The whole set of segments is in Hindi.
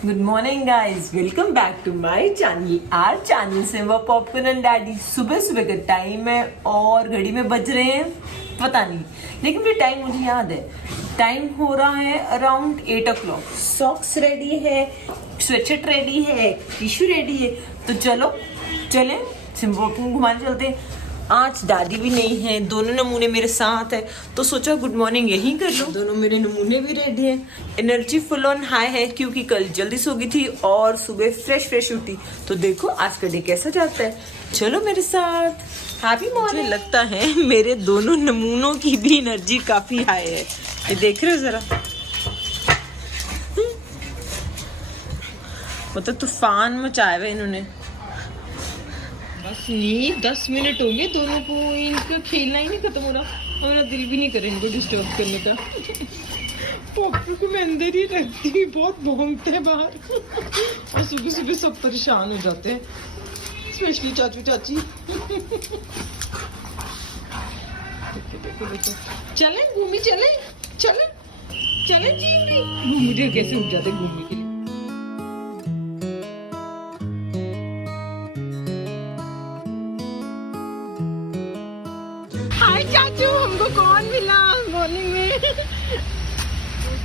Good morning guys, welcome back to my channel. Our channel से वो पॉपकॉर्न एंड डैडी। सुबह सुबह का टाइम है और घड़ी में बज रहे हैं पता नहीं, लेकिन फिर टाइम मुझे याद है। टाइम हो रहा है अराउंड 8 o'clock। सॉक्स रेडी है, स्वेटशर्ट रेडी है, टिश्यू रेडी है, तो चलो चलें सिम्बा को घुमाने चलते हैं। आज दादी भी नहीं है, दोनों नमूने मेरे साथ है, तो सोचा गुड मॉर्निंग यहीं कर लो। दोनों मेरे नमूने भी रेडी हैं। एनर्जी फुल ऑन हाई है क्योंकि कल जल्दी सो गई थी और सुबह फ्रेश उठी। तो देखो आज का डे कैसा जाता है, चलो मेरे साथ। Happy morning. लगता है मेरे दोनों नमूनों की भी एनर्जी काफी हाई है, ये देख रहे हो जरा। मतलब तूफान मचाया हुआ इन्होंने। बस नहीं 10 मिनट हो गए दोनों को, इनका खेलना ही नहीं खत्म हो रहा और मेरा दिल भी नहीं करे इनको डिस्टर्ब करने का। पॉपू को मैं अंदर ही रखती हूँ, बहुत भौंकते हैं बाहर और सुबह सुबह सब परेशान हो जाते हैं, स्पेशली चाचू चाची। देखो चलें घूमी, चलें जी घूमी। कैसे उठ जाते घूमने के लिए। हाय चाचू, हमको कौन मिला मॉर्निंग में।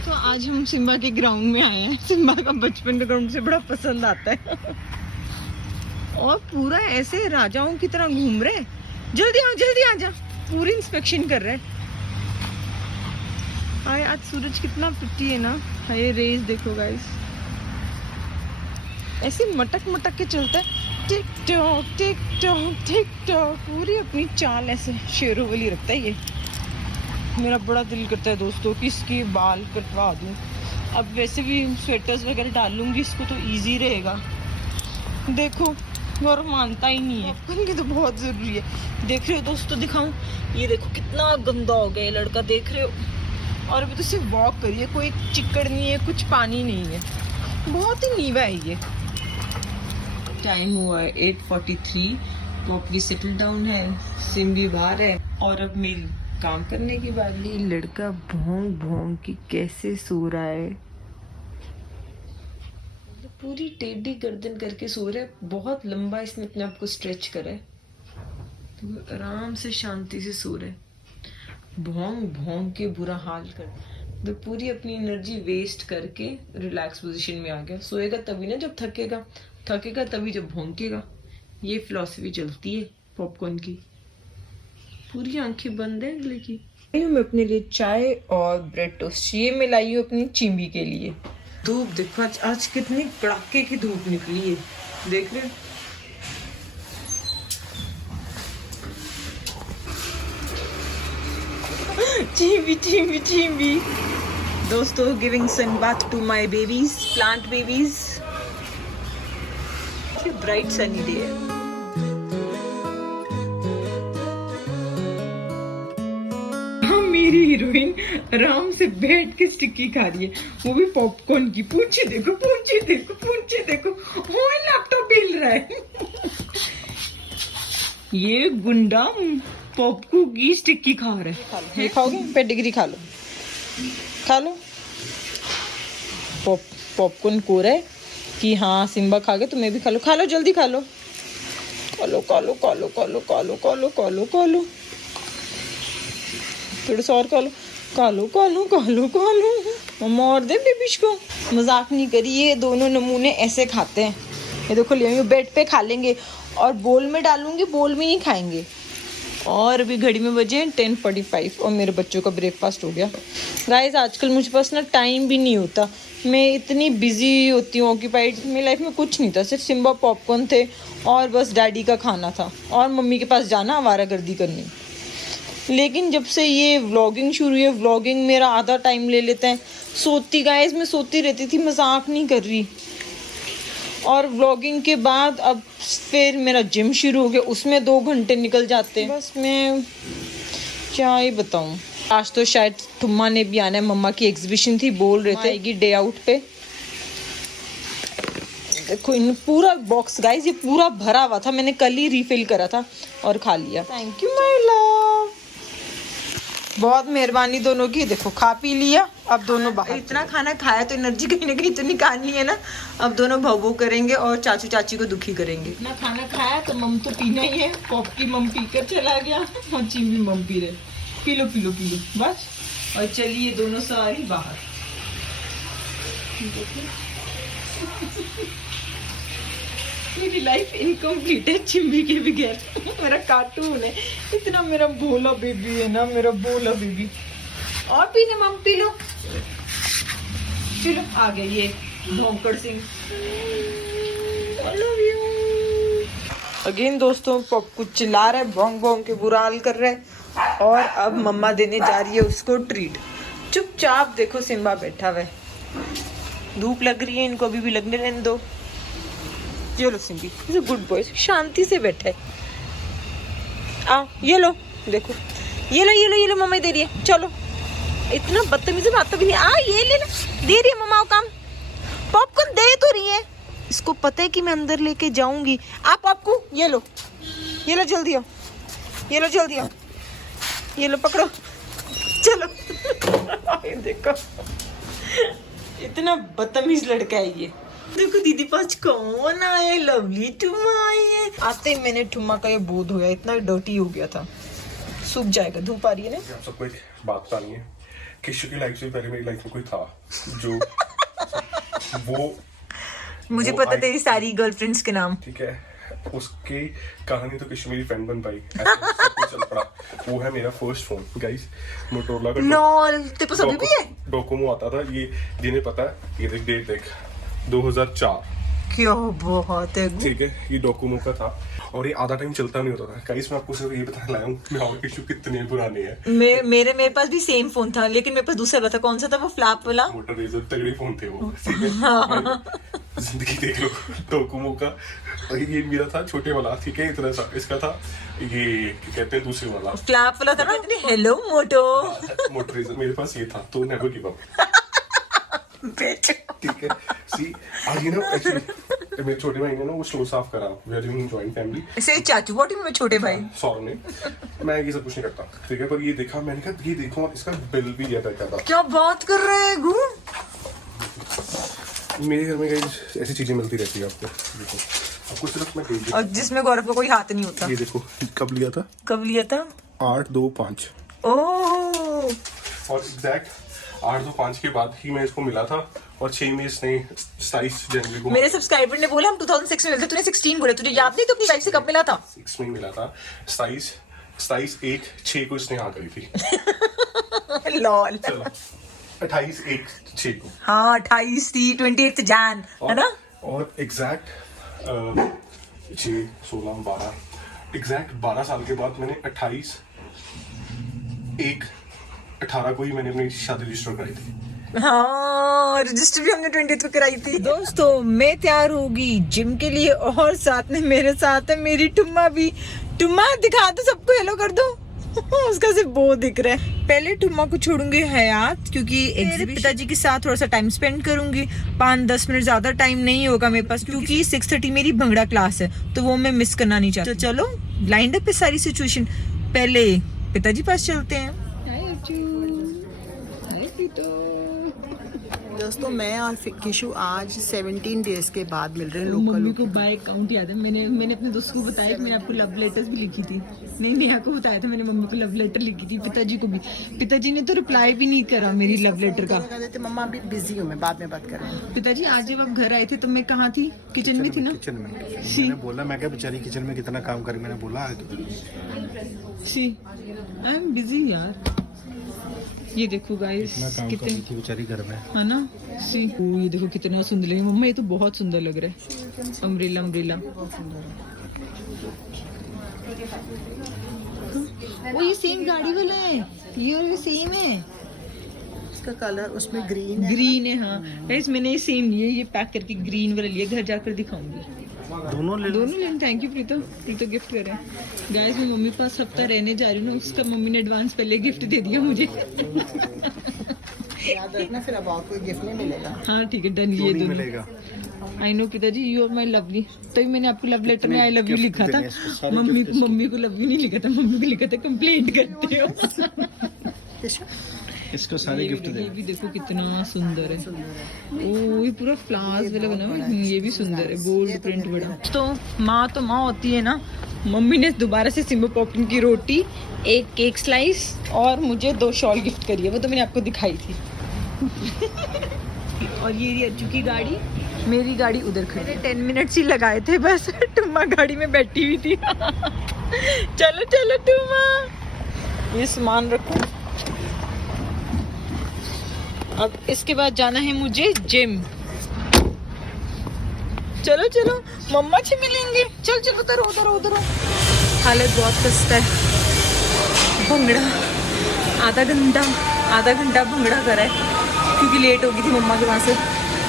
तो आज हम सिम्बा के ग्राउंड में आए हैं। सिम्बा का बचपन का ग्राउंड से बड़ा पसंद आता है और पूरा ऐसे राजाओं की तरह घूम रहे। जल्दी आ जा, पूरी इंस्पेक्शन कर रहे। हाय आज सूरज कितना पिटी है ना, हाय रेस देखो गाइस, ऐसे मटक के चलता है। टिक टॉक पूरी अपनी चाल ऐसे शेरों वाली रखता है ये। मेरा बड़ा दिल करता है दोस्तों कि इसके बाल कटवा दूं। अब वैसे भी स्वेटर्स वगैरह डाल लूंगी इसको तो इजी रहेगा। देखो गौरव मानता ही नहीं है, उनकी तो बहुत जरूरी है। देख रहे हो दोस्तों, दिखाऊं, ये देखो कितना गंदा हो गया ये लड़का, देख रहे हो। और अभी तो सिर्फ वॉक करिए, कोई चिक्कड़ नहीं है, कुछ पानी नहीं है, बहुत ही नीवा है ये। टाइम हुआ है 8:43। पॉपली सेटल डाउन है, सिम भी बाहर है और अब मेरी काम करने की बारी। लड़का भौंक के कैसे सो रहा है, पूरी टेढ़ी गर्दन करके सो रहा है। बहुत लंबा इसने अपने आप को स्ट्रेच करा है, तो आराम से शांति से सो रहा है। भौंक के बुरा हाल कर, तो पूरी अपनी एनर्जी वेस्ट करके रिलैक्स पोजीशन में आ गया। सोएगा तभी ना जब थकेगा तभी जब भौंकेगा। ये फिलॉसफी चलती है पॉपकॉर्न की। पूरी आंखें बंद है अगले की। मैं अपने लिए चाय और ब्रेड टोस्ट, ये मैं लाई हूँ अपनी चिंबी के लिए। धूप देखो आज कितनी कड़ाके की धूप निकली है, देख रहे हो। चिंबी दोस्तों, giving sun bath to my babies, plant babies. Bright sunny day है। मेरी हीरोइन आराम से बैठ के स्टिक्की खा रही है, वो भी पॉपकॉर्न की। पूंछे देखो ओए लैपटॉप हिल रहा है। ये गुंडा पॉपकॉर्न की स्टिक्की खा रहा है। ये खाओगे? पेडिग्री खा लो। पॉपकॉर्न कोरा है कि हाँ सिम्बा खा गए तो मैं भी खा लो, जल्दी खा लो। थोड़ा सा और खा लो। मम्मा और दे बेबीश को। मजाक नहीं करी, ये दोनों नमूने ऐसे खाते हैं। ये देखो ले बेड पे खा लेंगे और बोल में डालूंगी, बोल में ही खाएंगे। और अभी घड़ी में बजे 10:45 और मेरे बच्चों का ब्रेकफास्ट हो गया। गाइस आजकल मुझे पास ना टाइम भी नहीं होता, मैं इतनी बिजी होती हूँ, ऑक्यूपाइड। मेरी लाइफ में कुछ नहीं था, सिर्फ सिम्बा पॉपकॉर्न थे और बस डैडी का खाना था और मम्मी के पास जाना आवारागर्दी करनी। लेकिन जब से ये व्लॉगिंग शुरू हुई है, व्लॉगिंग मेरा आधा टाइम ले लेते हैं। मैं सोती रहती थी, मजाक नहीं कर रही। और व्लॉगिंग के बाद अब फिर मेरा जिम शुरू हो गया, उसमें 2 घंटे निकल जाते हैं। बस मैं क्या ही बताऊं। आज तो शायद टुम्मा ने भी आना है, मम्मा की एग्जीबिशन थी, बोल रहे थे आएगी डे आउट पे। देखो इन पूरा बॉक्स गाइस, ये पूरा भरा हुआ था, मैंने कल ही रिफिल करा था और खा लिया। Thank you my love. बहुत मेहरबानी दोनों की। देखो खा पी लिया, अब दोनों बाहर। इतना खाना खाया तो एनर्जी कहीं ना कहीं तो निकालनी है ना। अब दोनों भवो करेंगे और चाचू चाची को दुखी करेंगे। इतना खाना खाया तो मम तो पीना ही है। पॉप की मम पीकर चला गया और चिम्मी मम पी रहे। P low P low P low बस। और चलिए दोनों सवारी बाहर। मेरी लाइफ इनकम्प्लीट है चिम्बी के बगैर। मेरा कार्टून है इतना। मेरा भोला बेबी है ना, मेरा भोला बेबी। और पीने मम पी लो। चलो आ गए ये Bhonkad Singh. I love you. Again दोस्तों पॉप कुछ चिल्ला रहा है, भौंक भौंक के बुरा हाल कर रहा है। और अब मम्मा देने जा रही है उसको ट्रीट। चुपचाप देखो सिम्बा बैठा हुआ है। धूप लग रही है इनको, अभी भी लगने रहने दो। ये लो सिम्बी, इज अ गुड बॉय, शांति से बैठा है। आओ ये लो, देखो ये लो ये लो ये लो, मम्मा दे रही है। चलो इतना बदतमीजी बात तो भी नहीं। ये ले लो, दे रही है मम्मा को काम। पॉपकॉर्न दे तो रही है। इसको पता है कि मैं अंदर लेके जाऊंगी। आप पॉपकॉर्न ये लो जल्दी आओ, ये लो जल्दी आओ, ये लो पकड़ो। चलो देखो इतना बदतमीज लड़का है ये। देखो दीदी पास कौन आया, लवली टुम्मा आई है। आते ही मैंने टुम्मा का ये बोध हो गया, इतना डर्टी हो गया था। सूख जाएगा, धूप आ रही है ना। आप सबको एक बात बतानी है, किशु की लाइफ से पहले मेरी लाइफ में कोई था जो वो मुझे वो पता तेरी सारी गर्लफ्रेंड्स के नाम। ठीक है, उसकी कहानी तो किशु मेरी फ्रेंड बन पाई, ऐसे सब कुछ चल पड़ा। वो है मेरा फर्स्ट फोन गाइस, मोटोरोला का। लॉल तेरे पास अभी भी है? डोकोमो आता था ये, जिन्हें पता है ये देख डेट देख 2004। क्या बहुत है। ठीक है, ये डोकोमो का था और ये आधा टाइम चलता नहीं होता था। गाइस मैं आपको सिर्फ ये बताने लाया हूँ मैं और किशु कितने पुराने हैं। मेरे पास भी सेम फोन था, लेकिन मेरे पास दूसरा वाला था। कौन सा था वो, फ्लैप वाला? मोटर रेजर तगड़े फोन थे वो। ठीक है जिंदगी देख लो डोकोमो का। और ये मेरा था छोटे वाला, ठीक है इतना सा। इसका था ये कहते हैं दूसरे वाला, फ्लैप वाला था ना। हेलो मोटो। मोटर रेजर मेरे पास ये था, तो नेवर गिव अप। ठीक है सी आज ये ना एक्चुअली मेरे छोटे भाई ने ना वो स्टोर साफ करा। We are living joint family. ऐसे चाचू व्हाट यू, मेरे छोटे भाई सॉरी नहीं, मैं ये सब कुछ नहीं करता। ठीक है, पर ये देखा मैंने कहा ये देखो इसका बिल भी ये पैक था। क्या बात कर रहे हैं गु? मेरे घर में कई ऐसी चीजें मिलती रहती है आपको। देखो आपको सिर्फ मैं और जिसमें गौरव का कोई हाथ नहीं होता। ये देखो कब लिया था, कब लिया था? 8/2/5। ओह और एग्जैक्ट 8/2/5 के बाद ही मैं इसको मिला था। और 6 में इसने 27 जनवरी को मेरे सब्सक्राइबर ने बोला हम 2006 में मिलते, तूने 16 बोला। तुझे याद नहीं तो अपनी वाइफ से कब मिला था? 6 में मिला था। 27/1/6 को इसने हाँ करी थी। लॉल। चलो 28/1/6 को। हाँ 28 थी, 28 जैन है ना। और एग्जैक्ट 6 16 12 एग्जैक्ट 12 साल के बाद मैंने 28/1/18 को ही मैंने अपनी शादी रजिस्टर कराई थी। हाँ रजिस्टर भी हमने 20 को कराई थी। दोस्तों मैं तैयार होगी जिम के लिए, और साथ में मेरे साथ है मेरी टुम्मा भी। टुम्मा दिखा दो सबको, हेलो कर दो। उसका सिर्फ वो दिख रहा है। पहले टुम्मा को छोड़ूंगी हयात, क्योंकि मेरे पिताजी के साथ थोड़ा सा टाइम स्पेंड करूंगी। 5-10 मिनट, ज्यादा टाइम नहीं होगा मेरे पास, क्योंकि 6:30 मेरी भंगड़ा क्लास है, तो वो मैं मिस करना नहीं चाहती। तो चलो लाइंड अप है सारी सिचुएशन। पहले पिताजी पास चलते हैं। दोस्तों मैं और किशु आज 17 डेज के बाद मिल रहे हैं लोकल। मम्मी को बाय अकाउंट याद है, मैंने अपने दोस्त को बताया कि मैंने आपको लव लेटर्स भी लिखी थी। नहीं नेहा को बताया था मैंने मम्मी को लव लेटर लिखी थी, पिताजी को भी। पिताजी ने तो रिप्लाई भी नहीं करा मेरी लव लेटर का। कहते मम्मा अभी बिजी हूँ मैं, बाद में बात करूँगी। पिताजी आज जब आप घर आए थे तो मैं कहाँ थी? किचन में थी ना। किचन में मैंने बोला, मैं क्या बेचारी किचन में कितना काम करे, मैंने बोला सी आई एम बिजी यार। ये देखो गाइस कितने बेचारी घर में है ना। सी ये देखो कितना सुंदर लग रहा है। मम्मा ये तो बहुत सुंदर लग रहा है। Umbrella umbrella. वो ये सेम गाड़ी वाला है, ये और ये सेम है। इसका कलर उसमें ग्रीन है। ग्रीन है हाँ गाइस, मैंने ये सेम लिए, ये पैक करके ग्रीन वाला लिया। घर जाकर दिखाऊंगी। दोनों ले लेना। थैंक यू प्रीतो गिफ्ट करे। गाइस मैं मम्मी पास हफ्ता रहने जा रही हूँ ना, उसका मम्मी ने एडवांस पहले गिफ्ट दे दिया मुझे। याद रखना फिर अब और कोई गिफ्ट नहीं मिलेगा। हाँ ठीक है डन। ये दोनों मिलेगा। आई नो पिताजी यू आर माई लवली। तभी मैंने आपको लव लेटर में आई लव यू लिखा था। मम्मी को लव यू नहीं लिखा था, मम्मी को लिखा था कंप्लेंट करते हो। किशु इसको सारे गिफ्ट दे। ये भी देखो कितना सुंदर है। ओ ये पूरा फ्लावर्स वाला बना हुआ है। ये भी सुंदर है, गोल्ड प्रिंट बड़ा। तो माँ होती है ना। मम्मी ने दोबारा से सिम्बो पॉपकॉर्न की रोटी, एक केक स्लाइस और मुझे 2 शॉल गिफ्ट करी है। वो तो मैंने आपको दिखाई थी। और ये रही अज्जू की गाड़ी, मेरी गाड़ी उधर खड़ी है। 10 मिनट्स ही लगाए थे बस। टुम्मा गाड़ी में बैठी हुई थी। चलो चलो टुम्मा, ये सामान रखो। अब इसके बाद जाना है मुझे जिम। चलो चलो मम्मा से मिलेंगे। चल चलो उधर। हालत बहुत कष्ट है। भंगड़ा आधा घंटा भंगड़ा करा है क्योंकि लेट हो गई थी मम्मा के वहाँ से,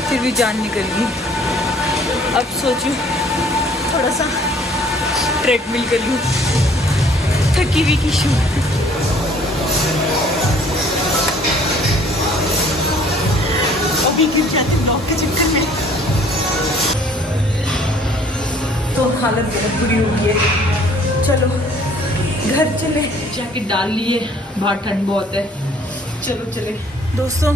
फिर भी जान निकल गई। अब सोचूं थोड़ा सा ट्रेडमिल कर लूँ। थकी हुई किशु। अभी गिर जाती ब्लॉक के चक्कर में। तो हालत बहुत बुरी हो गई है। चलो घर चले। जैकेट डाल लिए, बाहर ठंड बहुत है। चलो चले दोस्तों।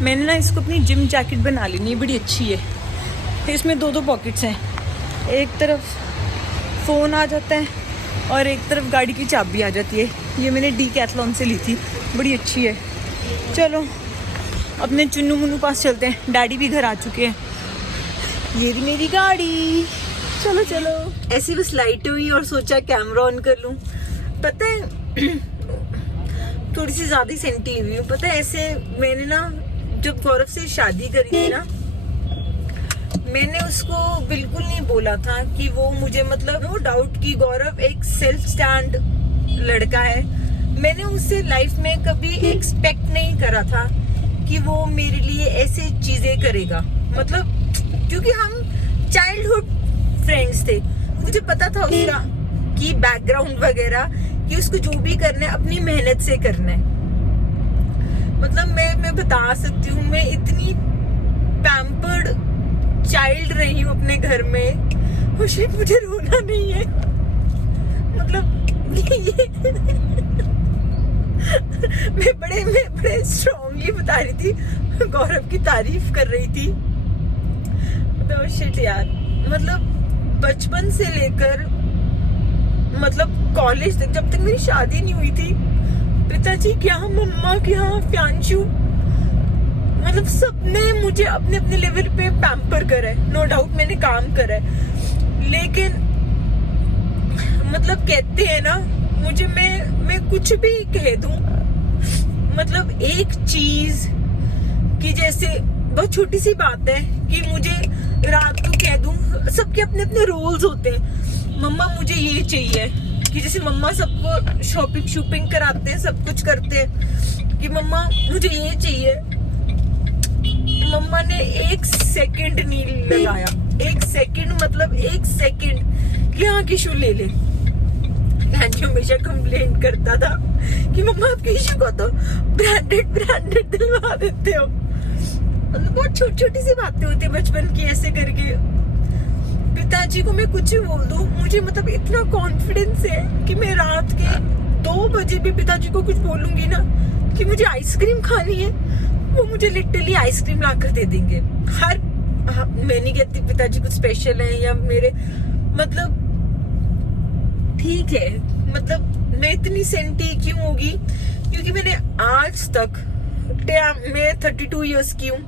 मैंने ना इसको अपनी जिम जैकेट बना ली। नहीं बड़ी अच्छी है। इसमें 2 पॉकेट्स हैं। एक तरफ फ़ोन आ जाता है और एक तरफ गाड़ी की चाबी आ जाती है। ये मैंने डीकैथलॉन से ली थी, बड़ी अच्छी है। चलो अपने चुन्नू मुन्नू पास चलते हैं। डैडी भी घर आ चुके हैं। ये रही मेरी गाड़ी। चलो चलो। ऐसी बस लाइट हुई और सोचा कैमरा ऑन कर लूं। पता है थोड़ी सी ज्यादा सेंटी हुई हूँ। पता है ऐसे मैंने ना जब गौरव से शादी करी थी ना, मैंने उसको बिल्कुल नहीं बोला था कि वो मुझे, मतलब नो डाउट कि गौरव एक सेल्फ स्टैंड लड़का है। मैंने उससे लाइफ में कभी एक्सपेक्ट नहीं करा था कि वो मेरे लिए ऐसे चीजें करेगा। मतलब क्योंकि हम चाइल्डहुड फ्रेंड्स थे। मुझे पता था उसका कि बैकग्राउंड वगैरह, कि उसको जो भी करना है अपनी मेहनत से करना है। मतलब मैं बता सकती हूँ, मैं इतनी पैम्पर्ड चाइल्ड रही हूँ अपने घर में। वो शिट, मुझे रोना नहीं है। मतलब मैं बड़े स्ट्रांगली बता रही थी, गौरव की तारीफ कर रही थी। तो शिट यार, मतलब बचपन से लेकर मतलब कॉलेज तक, जब तक मेरी शादी नहीं हुई थी, पिताजी के यहाँ, मम्मा के यहाँ, फ्यांशु, मतलब सबने मुझे अपने अपने लेवल पे पैम्पर करा है। नो डाउट मैंने काम करा है, लेकिन मतलब कहते हैं ना, मुझे मैं कुछ भी कह दूं, मतलब एक चीज कि जैसे बहुत छोटी सी बात है कि मुझे रात को कह दूं, सबके अपने अपने रोल्स होते हैं। मम्मा मुझे ये चाहिए, कि जैसे मम्मा सबको शॉपिंग कराते हैं, सब कुछ करते हैं कि मम्मा मुझे ये चाहिए। मम्मा ने 1 सेकंड नहीं लगाया, 1 सेकंड, मतलब 1 सेकंड कि हाँ किशु ले ले। जो हमेशा कंप्लेंट करता था कि मम्मा आप किशु को तो ब्रांडेड दिलवा देते हो। मतलब बहुत छोटी सी बातें होती है बचपन की, ऐसे करके। पिताजी को मैं कुछ भी बोल दूं, मुझे मतलब इतना कॉन्फिडेंस है कि मैं रात के 2 बजे भी पिताजी को कुछ बोलूंगी ना कि मुझे आइसक्रीम खानी है, वो मुझे लिटरली आइसक्रीम ला कर दे देंगे। मैं नहीं कहती पिताजी कुछ स्पेशल है या मेरे, मतलब ठीक है, मतलब मैं इतनी सेंटी क्यों होगी, क्योंकि मैंने आज तक, मैं 32 इयर्स की हूँ,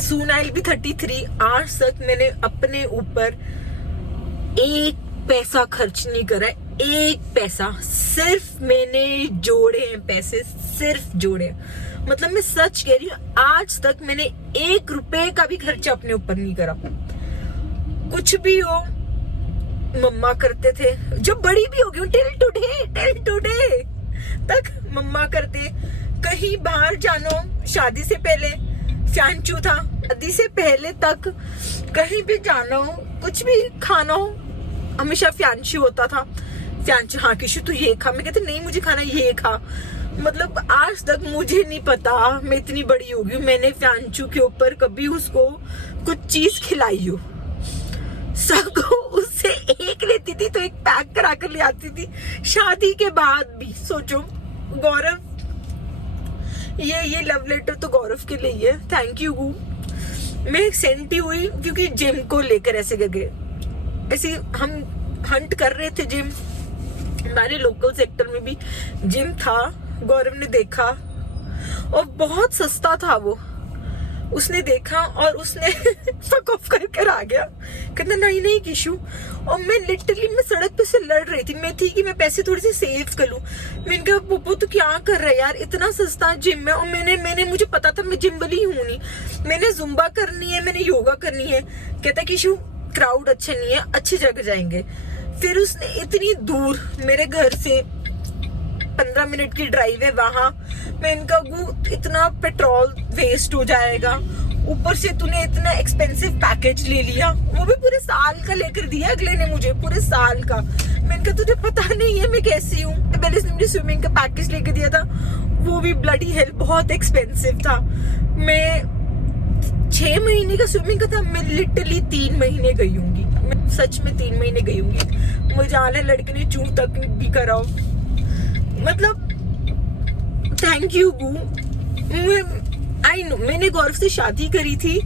सून आई भी 33, आज तक मैंने अपने ऊपर 1 पैसा खर्च नहीं करा है। 1 पैसा सिर्फ मैंने जोड़े हैं, पैसे सिर्फ जोड़े हैं। मतलब मैं सच कह रही हूँ, आज तक मैंने 1 रुपए का भी खर्चा अपने ऊपर नहीं करा। कुछ भी हो मम्मा करते थे, जो बड़ी भी हो गई टिल टुडे तक मम्मा करते। कहीं बाहर जानो, शादी से पहले फ्यांचू था, शादी से पहले तक कहीं भी जाना हो, कुछ भी खाना हो, हमेशा फ्यांचू होता था। फ्यांचू, हाँ किशु तू ये खा, मैं कहती नहीं मुझे खाना ये खा। मतलब आज तक मुझे नहीं पता, मैं इतनी बड़ी हो गई, मैंने फ्यांचू के ऊपर कभी उसको कुछ चीज खिलाई हो। सबको उससे से एक लेती थी तो एक पैक करा कर ले आती थी, शादी के बाद भी। सोचो गौरव, ये लव लेटर तो गौरव के लिए ही है। थैंक यू गू। मैं एक्साइटेड हुई क्योंकि जिम को लेकर ऐसे गए, ऐसे हम हंट कर रहे थे जिम, हमारे लोकल सेक्टर में भी जिम था। गौरव ने देखा और बहुत सस्ता था वो, उसने देखा और उसने फक ऑफ कर आ गया, कहता नहीं नहीं किशु। और मैं लिटरली मैं सड़क पे से लड़ रही थी, मैं थी कि मैं पैसे थोड़े से सेव कर लूं। मैंने कहा पप्पू तू क्या कर रहा है यार, इतना सस्ता जिम है। और मैंने मुझे पता था मैं जिम वाली हूं नहीं, मैंने जुम्बा करनी है, मैंने योगा करनी है। कहता किशु क्राउड अच्छे नहीं है, अच्छी जगह जाएंगे। फिर उसने इतनी दूर, मेरे घर से 15 मिनट की ड्राइव है वहां, मैं इनका इतना पेट्रोल वेस्ट हो जाएगा, ऊपर से तूने इतना एक्सपेंसिव पैकेज ले लिया, वो भी पूरे साल का लेकर दिया अगले ने मुझे, पूरे साल का। मैंने कहा तुझे पता नहीं है मैं कैसी हूँ। पहले इसने मुझे स्विमिंग का पैकेज लेकर दिया था, वो भी ब्लडी हेल बहुत एक्सपेंसिव था। मैं 6 महीने का स्विमिंग का था, मैं लिटरली 3 महीने गई होंगी, मैं सच में 3 महीने गई होंगी। मुझे आने लड़के ने चू तक भी करा, मतलब थैंक यू गू। आई नो मैंने गौरव से शादी करी थी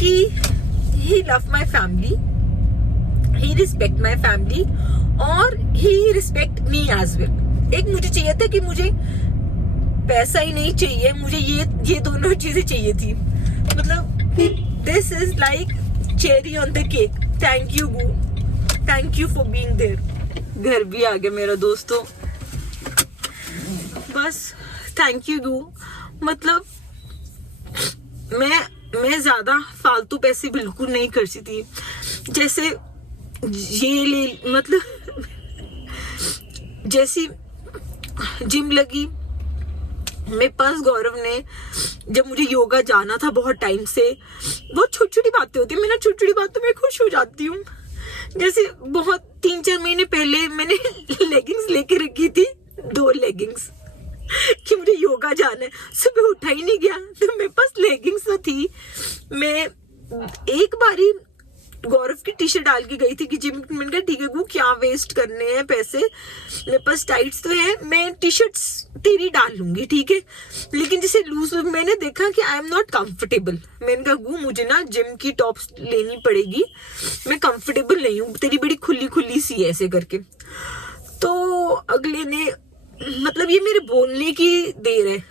कि he love my family, he respect my family और he respect me as well. एक मुझे चाहिए था कि मुझे पैसा ही नहीं चाहिए, मुझे ये दोनों चीजें चाहिए थी। मतलब this is like cherry on the cake. Thank you गू, thank you for being there. घर भी आ गया मेरा दोस्तों, बस थैंक यू गू। मतलब मैं ज्यादा फालतू पैसे बिल्कुल नहीं खर्ची थी, जैसे ये ले, मतलब जैसी जिम लगी मेरे पास, गौरव ने जब मुझे योगा जाना था बहुत टाइम से, बहुत छोटी छोटी बातें होती है, मैं ना छोटी छोटी बातों में खुश हो जाती हूँ। जैसे बहुत 3-4 महीने पहले मैंने लेगिंग्स लेके रखी थी, 2 लेगिंग्स, कि मुझे योगा जाना है। सुबह उठा ही नहीं गया तो मेरे पास लेगिंग्स तो थी। मैं एक बारी गौरव की टी शर्ट डाल के गई थी कि जिम, मैंने कहा ठीक है गु क्या वेस्ट करने हैं पैसे, मेरे पास टाइट्स तो है, मैं टी शर्ट्स तेरी डाल लूंगी ठीक है, लेकिन जैसे लूज मैंने देखा कि आई एम नॉट कंफर्टेबल। मैंने कहा गु मुझे ना जिम की टॉप्स लेनी पड़ेगी, मैं कंफर्टेबल नहीं हूँ, तेरी बड़ी खुली खुली सी है ऐसे करके। तो अगले ने, मतलब ये मेरे बोलने की देर है,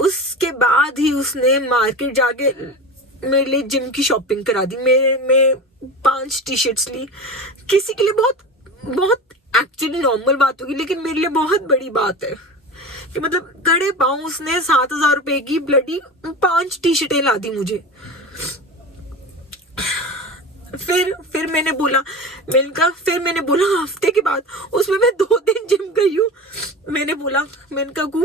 उसके बाद ही उसने मार्केट जाके मेरे लिए जिम की शॉपिंग करा दी। मैं 5 टी शर्ट्स ली, किसी के लिए बहुत एक्चुअली नॉर्मल बात होगी, लेकिन मेरे लिए बहुत बड़ी बात है कि मतलब कड़े पाँव उसने 7,000 रुपए की ब्लडी 5 टी शर्टें ला दी मुझे। फिर मैंने बोला हफ्ते के बाद, उसमें मैं 2 दिन जिम गई हूँ। मैंने कहा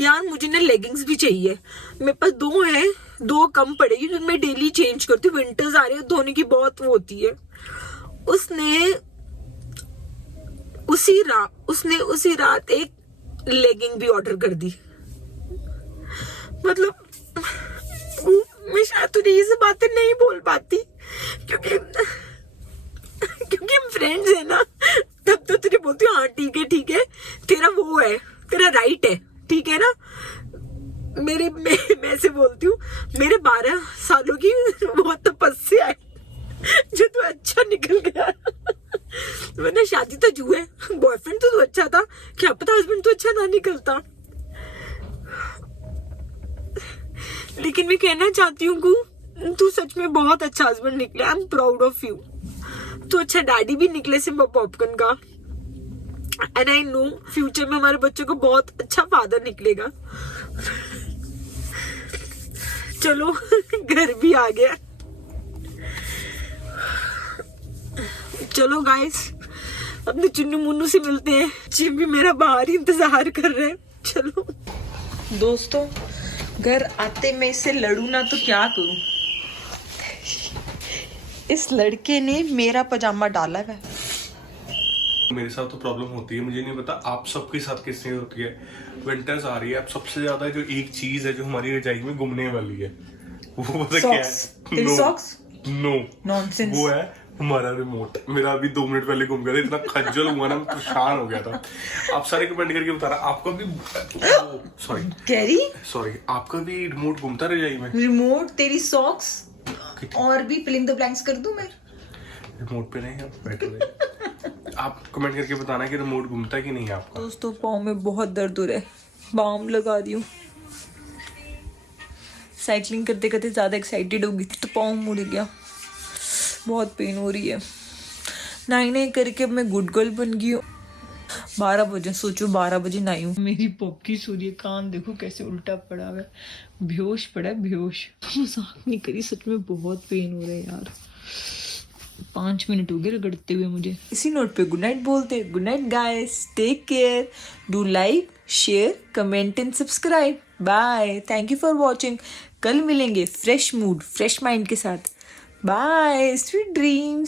यार मुझे ना लेगिंग्स भी चाहिए, मेरे पास 2 है, 2 कम पड़ेगी क्योंकि मैं डेली चेंज करती हूँ, विंटर्स आ रही है, धोने की बहुत वो होती है। उसने उसी रात एक लेगिंग भी ऑर्डर कर दी। मतलब मैं शायद तुझे ये सब बातें नहीं बोल पाती क्योंकि हम फ्रेंड्स है ना, तब तो तुझे बोलती हूँ हाँ ठीक है तेरा वो है, तेरा राइट है ठीक है ना। मैं ऐसे बोलती हूँ, मेरे 12 सालों की वो तपस्या है जो तू अच्छा निकल गया। वरना शादी तो जुए, बॉयफ्रेंड तो अच्छा था, क्या पता हस्बैंड तो अच्छा ना निकलता। लेकिन मैं कहना चाहती हूँ तू सच में बहुत अच्छा हस्बैंड निकला, I am proud of you. तू अच्छा डैडी भी निकले सिम्बा पॉपकॉर्न का, एंड आई नो फ्यूचर में हमारे बच्चों को बहुत अच्छा फादर निकलेगा। चलो घर भी आ गया, चलो गाइस अपने चुन्नू मुन्नू से मिलते हैं, जिम भी मेरा बाहर ही इंतजार कर रहे हैं। चलो दोस्तों, घर आते मैं इससे लड़ू ना तो क्या करूं। इस लड़के ने मेरा पजामा डाला है। मेरे साथ तो प्रॉब्लम होती है, मुझे नहीं पता आप सबके साथ किससे होती है। विंटर्स आ रही है, अब सबसे ज्यादा जो एक चीज है जो हमारी रजाई में घूमने वाली है वो पता क्या है? तेरी सॉक्स? No nonsense. वो है हमारा रिमोट मेरा अभी 2 मिनट पहले घूम गया था, इतना खज्जल हुआ ना, मैं परेशान हो गया था। आप सारे कमेंट करके बता रहा, आपका भी सॉरी आपका भी रिमोट घूमता रजाई में? रिमोट, तेरी सॉक्स और भी फिलिंग द ब्लैंक्स कर दूं मैं? रिमोट पे नहीं, आप बैठे हुए। आप कमेंट करके बताना कि रिमोट घूमता कि नहीं आपका। दोस्तों पाँव में बहुत दर्द हो रहा है, बाम लगा रही हूँ। साइकिलिंग करते करते ज़्यादा एक्साइटेड हो गई थी तो पाँव मुड़ गया, बहुत पेन हो रही है। नहीं करके अब मैं गुड गर्ल बन गई हूँ। 12 बजे, सोचो 12 बजे नहाई हूँ। मेरी पॉपकी सूर्य कान देखो कैसे उल्टा पड़ा हुआ है, बेहोश पड़ा है, बेहोश। मजाक नहीं करी, सच में बहुत पेन हो रहा है यार। 5 मिनट हो गए रगड़ते हुए मुझे। इसी नोट पे गुड नाइट बोलते हैं। Good night guys, take care, do like, share, comment and subscribe. Bye, thank you for watching. कल मिलेंगे फ्रेश मूड, फ्रेश माइंड के साथ। Bye, sweet dreams.